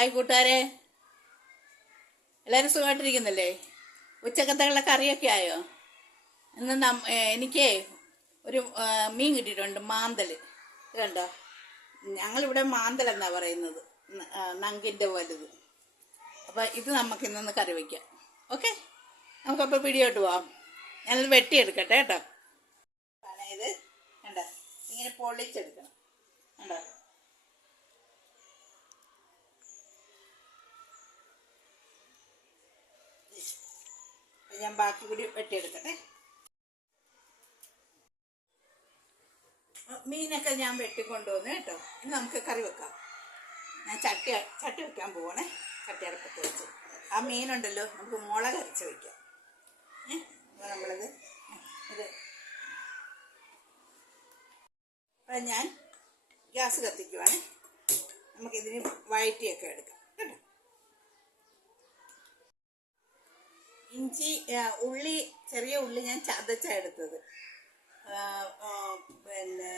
Hi കൂട്ടുകാരെ. എല്ലാവരും സുഖമായിട്ടിരിക്കുന്നില്ലേ? ഉച്ചക്കത്തകളുടെ കറിയൊക്കെ ആയോ? ഇന്ന് നം എനിക്കേ ഒരു മീൻ കിട്ടിയിട്ടുണ്ട് മാന്തൽ കണ്ടോ ഞങ്ങളിവിടെ മാന്തൽ എന്നാ പറയുന്നത് നങ്കിന്റെ വലുത്. അപ്പം ഇത് നമുക്ക് ഇന്നൊന്ന് കറി വയ്ക്കാം ഓക്കെ? നമുക്കപ്പോൾ പിടിയോട്ട് പോവാം. ഞാനത് വെട്ടിയെടുക്കട്ടെ കേട്ടോ. ഇത്. കണ്ടോ? ഇങ്ങനെ പൊള്ളിച്ചെടുക്കണം. കണ്ടോ? ഞാൻ ബാക്കി കൂടി വെട്ടിയെടുക്കട്ടെ. മീനൊക്കെ ഞാൻ വെട്ടിക്കൊണ്ടുവന്നു കേട്ടോ. ഇനി നമുക്ക് കറി വെക്കാം. ഞാൻ ചട്ടി ചട്ടി വെക്കാൻ പോവണേ. ചട്ടി അടുപ്പത്ത് വെച്ച്. ആ മീനുണ്ടല്ലോ നമുക്ക് മുളക് അരച്ച് വെക്കാം. ഏ? നമ്മളത്. ഇത്. അപ്പം ഞാൻ ഗ്യാസ് കത്തിക്കുവാണേ. നമുക്കിതിന് വയറ്റിയൊക്കെ എടുക്കാം കേട്ടോ ഇഞ്ചി ഉള്ളി ചെറിയ ഉള്ളി ഞാൻ ചതച്ചാണ് എടുത്തത്. പിന്നെ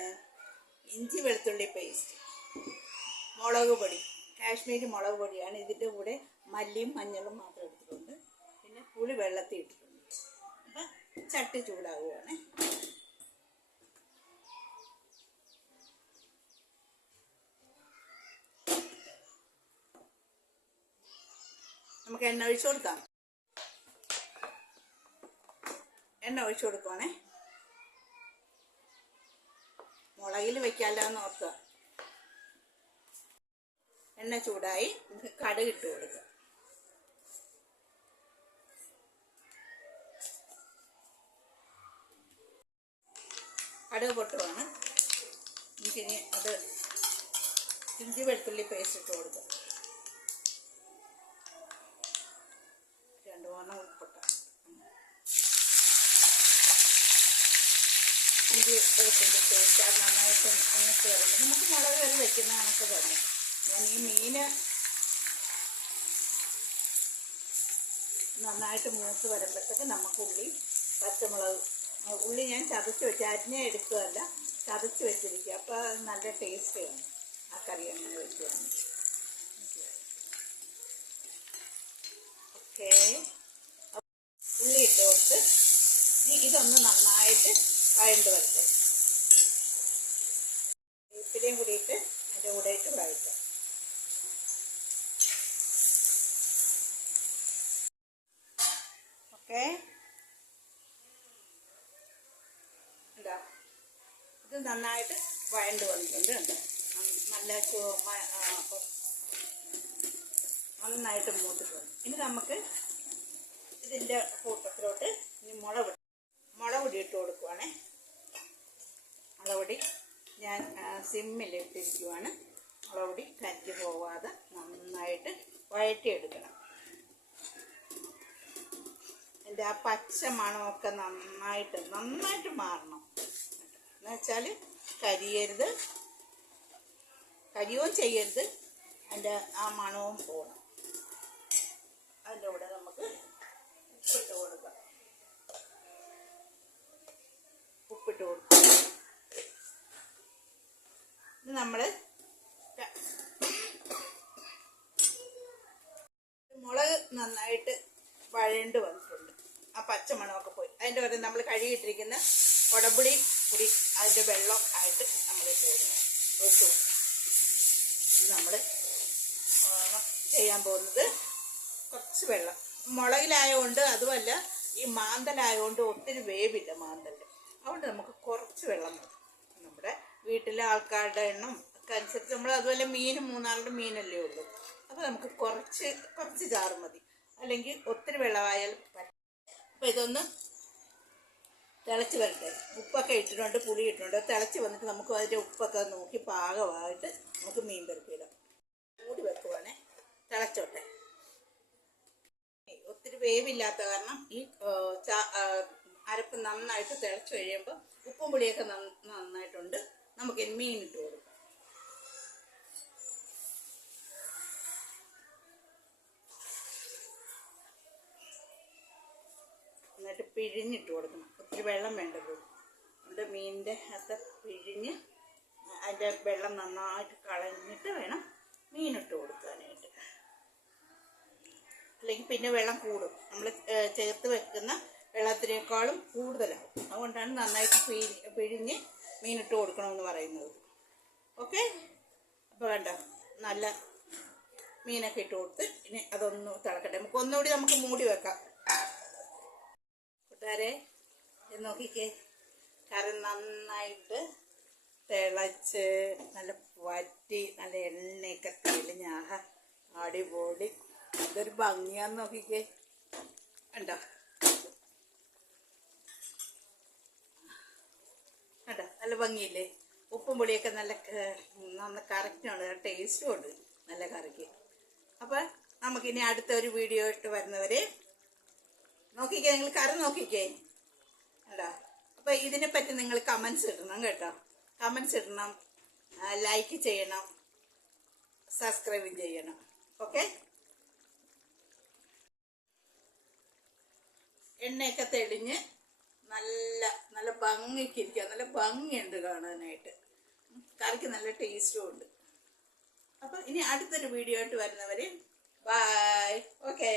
ഇഞ്ചി വെളുത്തുള്ളി പേസ്റ്റ് മുളക് പൊടി കാശ്മീരി മുളക് പൊടിയാണ് ഇതിന്റെ കൂടെ മല്ലിയും മഞ്ഞളും മാത്രം എടുത്തിട്ടുണ്ട്. പിന്നെ പുളി വെള്ളത്തിൽ ഇട്ടിട്ടുണ്ട്. അപ്പം ചട്ടി ചൂടാവുകയാണ് നമുക്ക് എണ്ണ ഒഴിച്ചു കൊടുക്കാം. എണ്ണ ഒഴിച്ചു കൊടുക്കുവാണേ. മുളകിൽ വെക്കാല്ലോ എന്ന് ഓർക്കുക. എണ്ണ ചൂടായി കടുക് ഇട്ട് കൊടുക്കുക കടുക് പൊട്ടുവാണ്. നമുക്കിനി അത് ഇഞ്ചി വെളുത്തുള്ളി പേസ്റ്റ് ഇട്ട് കൊടുക്കുക ഇഞ്ചി വെളുത്തുള്ളി പേസ്റ്റ് അത് നന്നായിട്ട് അങ്ങനത്തെ വരുന്നത് നമുക്ക് മുളക് കറി വെക്കുന്ന കണക്ക് തന്നെ ഞാൻ ഈ മീന് നന്നായിട്ട് മൂത്ത് വരുമ്പോഴത്തേക്ക് നമുക്ക് ഉള്ളി പച്ചമുളക് ഉള്ളി ഞാൻ ചതച്ച് വെച്ച് അരിഞ്ഞ എടുക്കുകയല്ല ചതച്ച് വെച്ചിരിക്കുക. അപ്പോൾ നല്ല ടേസ്റ്റ് ആണ്. ആ കറി അങ്ങനെ വെക്കുകയാണ് ഓക്കെ ഉള്ളി ഇട്ട് കൊടുത്ത് ഇതൊന്ന് നന്നായിട്ട് വഴണ്ട് വരട്ടെ. വേപ്പിലയും കൂടിയിട്ട് അതിന്റെ കൂടെ ഇട്ട് വഴറ്റാം ഓക്കെ. എന്താ ഇത് നന്നായിട്ട് വഴണ്ട് വന്നിട്ടുണ്ട്? നല്ല നന്നായിട്ട് മൂത്തിട്ടുണ്ട്. ഇനി നമുക്ക് ഇതിന്റെ കൂട്ടത്തിലോട്ട് ഇനി മുളക് പൊടി മുളക് പൊടി ഇട്ട് കൊടുക്കുവാണേ. മുളക് പൊടി ഞാൻ സിമ്മിൽ ഇട്ടിരിക്കുവാണ്. മുളക് പൊടി കരിഞ്ഞു പോവാതെ നന്നായിട്ട് വഴറ്റിയെടുക്കണം. എന്റെ ആ പച്ച മണമൊക്കെ നന്നായിട്ട് നന്നായിട്ട് മാറണം. എന്ന് വെച്ചാൽ കരിയരുത്. കരിയും ചെയ്യരുത്. അതിന്റെ ആ മണവും പോകണം അതിന്റെ കൂടെ നമുക്ക് ഇട്ട് കൊടുക്കാം ഉപ്പിട്ട് കൊടുക്കാം ഇത് നമ്മൾ മുളക് നന്നായിട്ട് വഴണ്ട് വന്നിട്ടുണ്ട്. ആ പച്ചമണമൊക്കെ പോയി. അതിന്റെ പുറത്ത് നമ്മൾ കഴുകിയിട്ടിരിക്കുന്ന കുടമ്പുളി പുളി അതിന്റെ വെള്ളം ആയിട്ട് നമ്മൾ ഒഴിച്ചു നമ്മൾ ചെയ്യാൻ പോകുന്നത് കുറച്ച് വെള്ളം. മുളകിലായതുകൊണ്ട് അതുമല്ല ഈ മാന്തലായതുകൊണ്ട് ഒത്തിരി വേവില്ല മാന്തലിൽ അതുകൊണ്ട് നമുക്ക് കുറച്ച് വെള്ളം മതി. വീട്ടിലെ ആൾക്കാരുടെ എണ്ണം ഒക്കെ അനുസരിച്ച് നമ്മൾ അതുപോലെ മീൻ മൂന്നാളുടെ മീനല്ലേ ഉള്ളൂ. അപ്പോൾ നമുക്ക് കുറച്ച് കുറച്ച് ചാറ് മതി. അല്ലെങ്കിൽ ഒത്തിരി വെള്ളമായാലും പറ്റും അപ്പോൾ ഇതൊന്ന് തിളച്ച് വരട്ടെ. ഉപ്പൊക്കെ ഇട്ടിട്ടുണ്ട് പുളി ഇട്ടിട്ടുണ്ട്. തിളച്ച് വന്നിട്ട് നമുക്ക് അതിന്റെ ഉപ്പൊക്കെ നോക്കി പാകമായിട്ട് നമുക്ക് മീൻ പെറുക്കിയിടാം. കൂടി വെക്കുവാണേ. തിളച്ചോട്ടെ. ഒത്തിരി വേവില്ലാത്ത കാരണം ഈ അരപ്പ് നന്നായിട്ട് തിളച്ച് കഴിയുമ്പോൾ ഉപ്പും പുളിയൊക്കെ നന്നായിട്ടുണ്ട് നമുക്ക് മീൻ ഇട്ട് കൊടുക്കാം? എന്നിട്ട് പിഴിഞ്ഞിട്ട് കൊടുക്കണം. ഒത്തിരി വെള്ളം വേണ്ടല്ലോ നമ്മുടെ മീനിന്റെ അകത്ത് പിഴിഞ്ഞ് അതിന്റെ വെള്ളം നന്നായിട്ട് കളഞ്ഞിട്ട് വേണം മീനിട്ട് കൊടുക്കാനായിട്ട്. അല്ലെങ്കിൽ പിന്നെ വെള്ളം കൂടും. നമ്മൾ ചേർത്ത് വെക്കുന്ന വെള്ളത്തിനേക്കാളും കൂടുതലാവും. അതുകൊണ്ടാണ് നന്നായിട്ട് പിഴിഞ്ഞ് മീനിട്ട് കൊടുക്കണമെന്ന് പറയുന്നത്. ഓക്കെ? അപ്പോൾ വേണ്ട. നല്ല മീനൊക്കെ ഇട്ട് കൊടുത്ത് ഇനി അതൊന്ന് തിളക്കട്ടെ. നമുക്ക് ഒന്നുകൂടി നമുക്ക് മൂടി വെക്കാം. കൂട്ടുകാരെ നോക്കിക്കേ. കറി നന്നായിട്ട് തിളച്ച് നല്ല വറ്റി നല്ല എണ്ണയൊക്കെ തെളിഞ്ഞ. ആഹാ അടിപൊളി. ഇതൊരു ഭംഗിയാന്ന് നോക്കിക്കേ. കണ്ടോ കണ്ടോ നല്ല ഭംഗിയില്ലേ? ഉപ്പും പുളിയൊക്കെ നല്ല നന്ന കറക്റ്റാണ് ടേസ്റ്റും ഉണ്ട്. നല്ല കറിക്ക്. അപ്പം നമുക്കിനി അടുത്ത ഒരു വീഡിയോ ഇട്ട് വരുന്നവരെ നോക്കിക്കേ. നിങ്ങൾ കറി നോക്കിക്കേ. കണ്ടോ? അപ്പം ഇതിനെപ്പറ്റി നിങ്ങൾ കമൻസ് ഇടണം കേട്ടോ. കമൻസ് ഇടണം. ലൈക്ക് ചെയ്യണം. സബ്സ്ക്രൈബ് ചെയ്യണം. ഓക്കെ എണ്ണയൊക്കെ തെളിഞ്ഞ് നല്ല നല്ല ഭംഗിക്ക് ഇരിക്കുക നല്ല ഭംഗിയുണ്ട് കാണാനായിട്ട്. കറിക്ക് നല്ല ടേസ്റ്റും ഉണ്ട്. അപ്പൊ ഇനി അടുത്തൊരു വീഡിയോ ആയിട്ട് വരുന്നവരെ ബായ് ഓക്കേ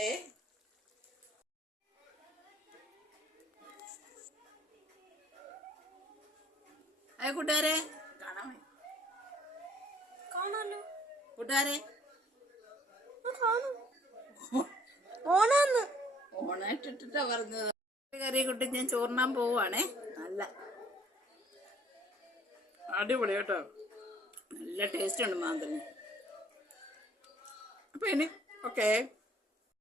അയ കൂട്ടുകാരെ. കാണാൻ വയ്യ. കാണാലോ. കൂട്ടുകാരെ. ഓണാന്ന്. ഓണായിട്ടിട്ടാ പറഞ്ഞത്. കറി കുട്ടി ഞാൻ ചോറിനാൻ പോവാണേ നല്ല അടിപൊളി കേട്ടോ. നല്ല ടേസ്റ്റ് ഉണ്ട് മാന്തലിന് അപ്പൊ ഇനി ഓക്കേ